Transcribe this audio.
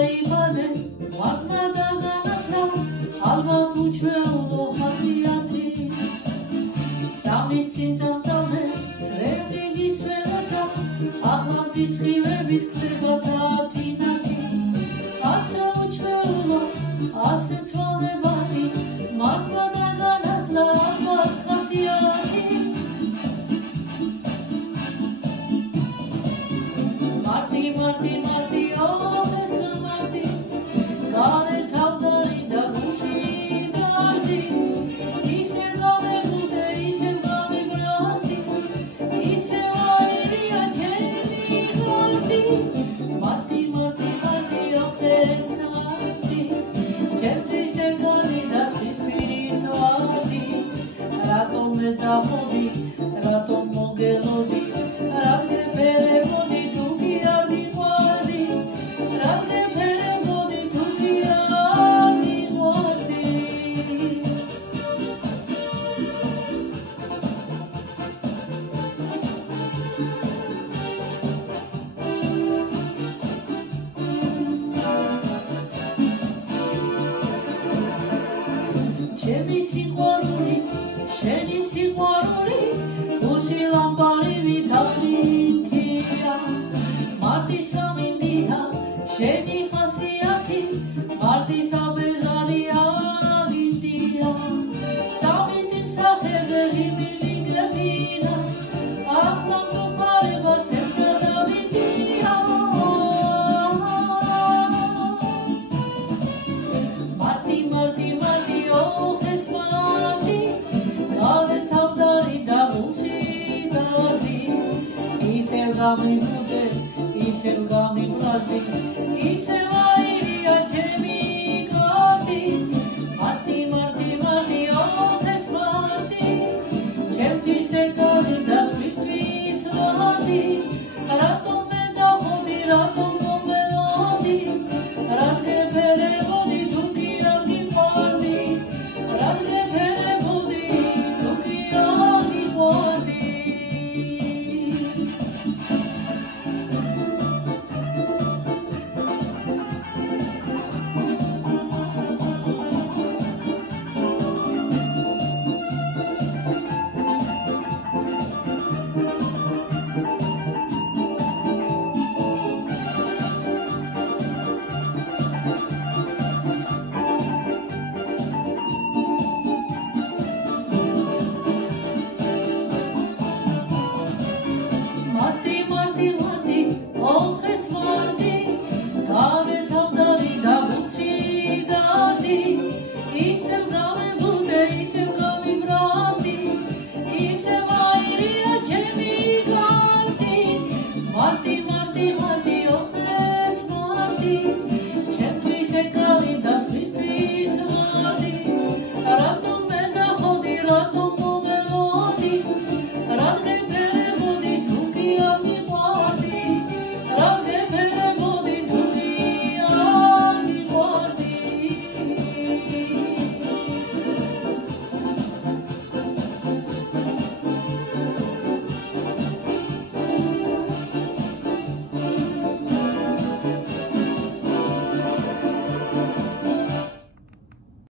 დაიბადე მართლა დაგანათლა ალბათ უჩვეულო ხასიათი ძამის წინ წამწამე წრევდი გისვენებდა ახლა მზისხივების ხრებათა თინათი ასე უჩვეულო ასე ცვალებადი მართლა დაგანათლა ალბათ ხასიათი მარტი მარტი ოხეს მარტი გარე თავდარი და გუში დარდი ისე გამეგუდე ისე გამიბრასდი ისე აერია ჩემი გორდი მარტი ოხეს მარტი ჩემთვის ეგარი და სვისვირის ვარდი რატომ მეძახოდი რატომ მოგელოდი ჩემი სიყვარული, შენი სიყვარული, გულში ლამპარი ვითავნითია, მარტი სამინდია, შენი ხასიათი, მარტი საბეზარია გინდია, წამიწინ სახეზე ლიმილინგებია, ახლა მწუხარება სევდა დავიდია. მარტი ოხეს მარტი გარე თავდარი და გულში დარდი ისევ გამიბრდე ისევ გამიბრაზდი